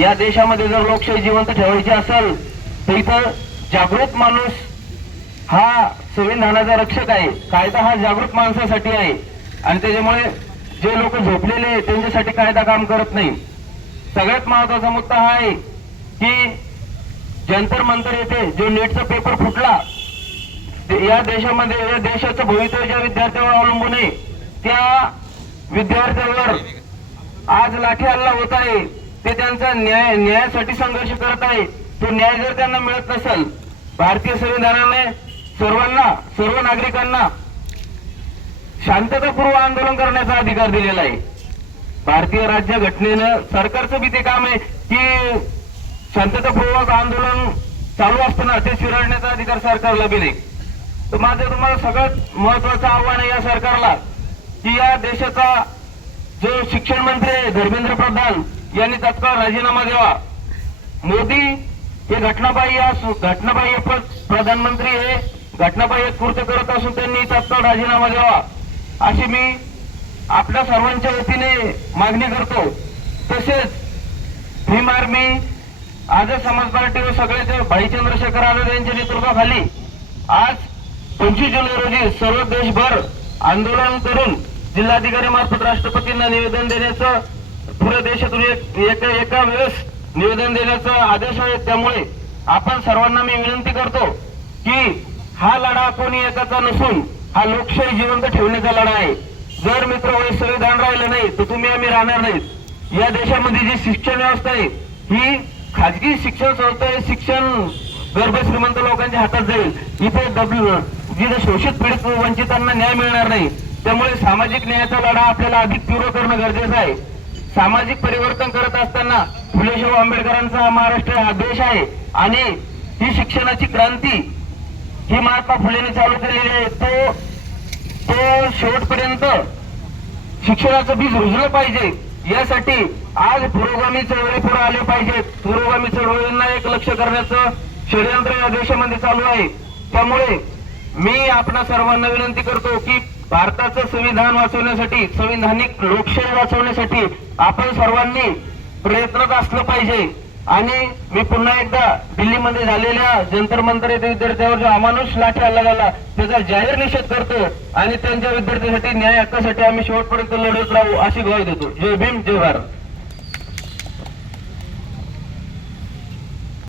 या देशामध्ये जर लोकशाही जिवंत ठेवायची असेल तर इथं जागृत माणूस हा संविधानाचा रक्षक आहे. कायदा हा जागृत माणसासाठी आहे आणि त्याच्यामुळे जे लोक झोपलेले त्यांच्यासाठी कायदा काम करत नाही. सगळ्यात महत्वाचा मुद्दा हा आहे की जंतर मंतर येथे जो नीटचा पेपर फुटला, या देशामध्ये या देशाचं भवितव्य ज्या विद्यार्थ्यांवर अवलंबून आहे त्या विद्यार्थ्यांवर आज लाठी हल्ला होत आहे. ते त्यांचा न्यायासाठी संघर्ष करत आहे. तो न्याय जर त्यांना मिळत नसेल, भारतीय संविधानाने सर्व नागरिकांना शांततापूर्व आंदोलन करण्याचा अधिकार दिलेला आहे. भारतीय राज्य घटनेनं सरकारचं बी ते काम आहे की शांततापूर्वक आंदोलन चालू असताना ते चिरडण्याचा अधिकार सरकारला बी नाही. तर माझं तुम्हाला सगळ्यात महत्वाचं आव्हान आहे या सरकारला की या देशाचा जो शिक्षण मंत्री आहे धर्मेंद्र प्रधान यांनी तत्काळ राजीनामा द्यावा. मोदी हे घटनाबाह्य प्रधानमंत्री हे घटनाबाह्य कृत्य करत असून त्यांनी तत्काळ राजीनामा द्यावा अशी मी आपल्या सर्वांच्या वतीने मागणी करतो. तसेच भीम आर्मी, आझाद समाज पार्टी व सगळ्याचे भाई चंद्रशेखर आझाद यांच्या नेतृत्वाखाली आज 25 जुलै रोजी सर्व देशभर आंदोलन करून जिल्हाधिकारी मार्फत राष्ट्रपतींना निवेदन देण्याचं, पुऱ्या देशातून एका वेळेस निवेदन देण्याचा आदेश आहे. त्यामुळे आपण सर्वांना मी विनंती करतो की हा लढा कोणी एकाचा नसून हा लोकशाही जिवंत ठेवण्याचा लढा आहे. जर मित्र संविधान राहिलं नाही तर तुम्ही आम्ही राहणार नाहीत. या देशामध्ये जी शिक्षण व्यवस्था आहे ही खाजगी शिक्षण संस्था आहे. शिक्षण गर्भ श्रीमंत लोकांच्या हातात जाईल. इथे जिथे शोषित पीडित वंचितांना न्याय मिळणार नाही. त्यामुळे सामाजिक न्यायाचा लढा आपल्याला अधिक तीव्र करणं गरजेचं आहे. सामाजिक परिवर्तन करत असताना फुले शाहू आंबेडकरांचा हा महाराष्ट्र हा देश आहे आणि ही शिक्षणाची क्रांती ही महात्मा फुलेंनी चालू केलेली आहे. तो शेवटपर्यंत शिक्षणाचं बीज रुजलं पाहिजे. यासाठी आज पुरोगामी चळवळी पुढे आले पाहिजेत. पुरोगामी चळवळींना एक लक्ष करण्याचं षडयंत्र या देशामध्ये चालू आहे. त्यामुळे मी आपणा सर्वांना विनंती करतो की भारताचं संविधान वाचवण्यासाठी, संविधानिक लोकशाही वाचवण्यासाठी आपण सर्वांनी प्रयत्नरत असलं पाहिजे. आणि मी पुन्हा एकदा दिल्लीमध्ये झालेल्या जंतर मंतर येथे विद्यार्थ्यांवर जो अमानुष लाठी हल्ला झाला त्याचा जाहीर निषेध करतो आणि त्यांच्या विद्यार्थ्यांसाठी न्याय हक्कासाठी आम्ही शेवटपर्यंत लढत राहू अशी ग्वाही देतो. जय भीम, जय भारत.